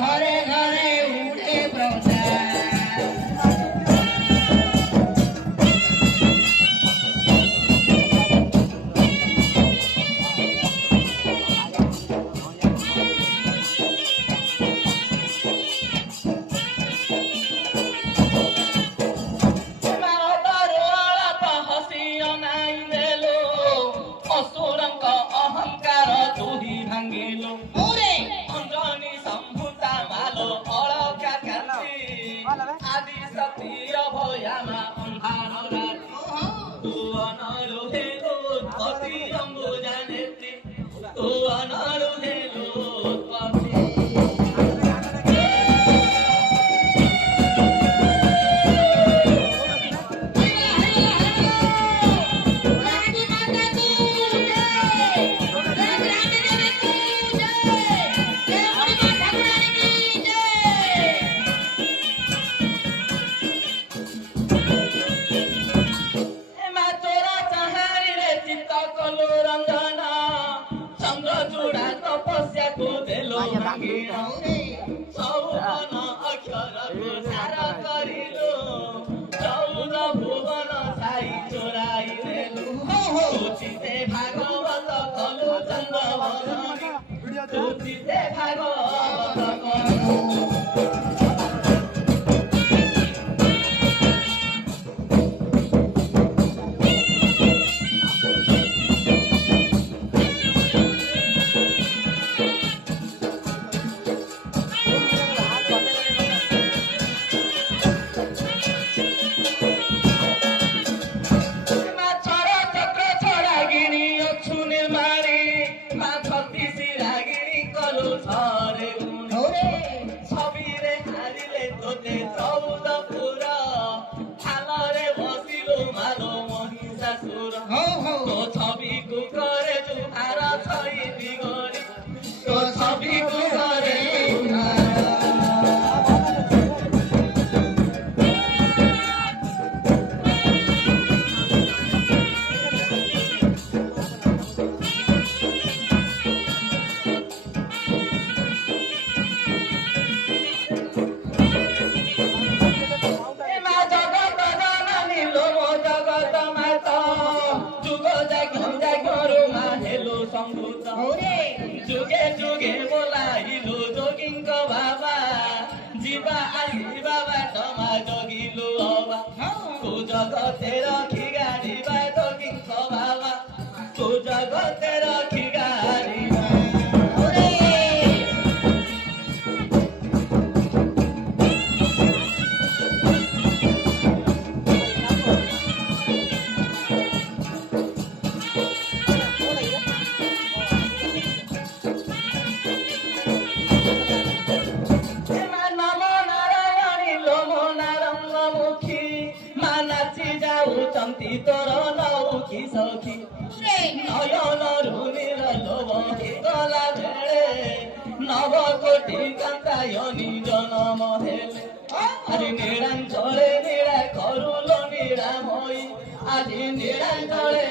ঘরে ঘরে উঠে প্রচার ଅହଙ୍କାର ତୁହି ଭାଙ୍ଗିଲୁ আদি সতীর ভয়ামা অন্ধার রাত্রি তু অনরুহে উৎপত্তি অম্বুজা নেত্রী তু অনরুহে উৎপত্তি সৌবন অক্ষরକୁ ସାର କରିଲୁ 14 ଭୁବନ ସାଇ ଚୋରାଇ ନେଲୁ ତୁଚିତେ ଭାଗବତ କଲୁ ଚନ୍ଦ୍ରବଦନ ତୁଚିତେ ଭାଗବତ କଲୁ ছবিরে হারিলে তোতে 14 পুর থালরে বসিলু মালো মহিষাসুর তো ছবিକୁ করে জুহার ছই বিগড়ি তো ছবিକୁ করে যুগে যুগে ବୋଲାଇଲୁ ଯୋଗୀଙ୍କ ବାବା ଯିବା ଆସିବା ବାଟ ମା ଜଗିଲୁ ଅବା ତୁ ଜଗତେ ରଖି ଗାଡ଼ିବା ଯୋଗୀଙ୍କ ବାବା ତୁ ଜଗତେ ରଖି ଗାଡ଼ିବା যাউଛନ୍ତି ତୋର ନଉକି ସଖୀ ନୟନରୁ ନିରଲୋଭ ଗଲା ବେଳେ ନବ କୋଟି କାନ୍ତାୟନି ଜନମ ହେଲେ ଆଜି ନୀଳାଞ୍ଚଳେ ନୀଳା କରୁଲ ନିରାମୟୀ ଆଜି ନୀଳାଞ୍ଚଳେ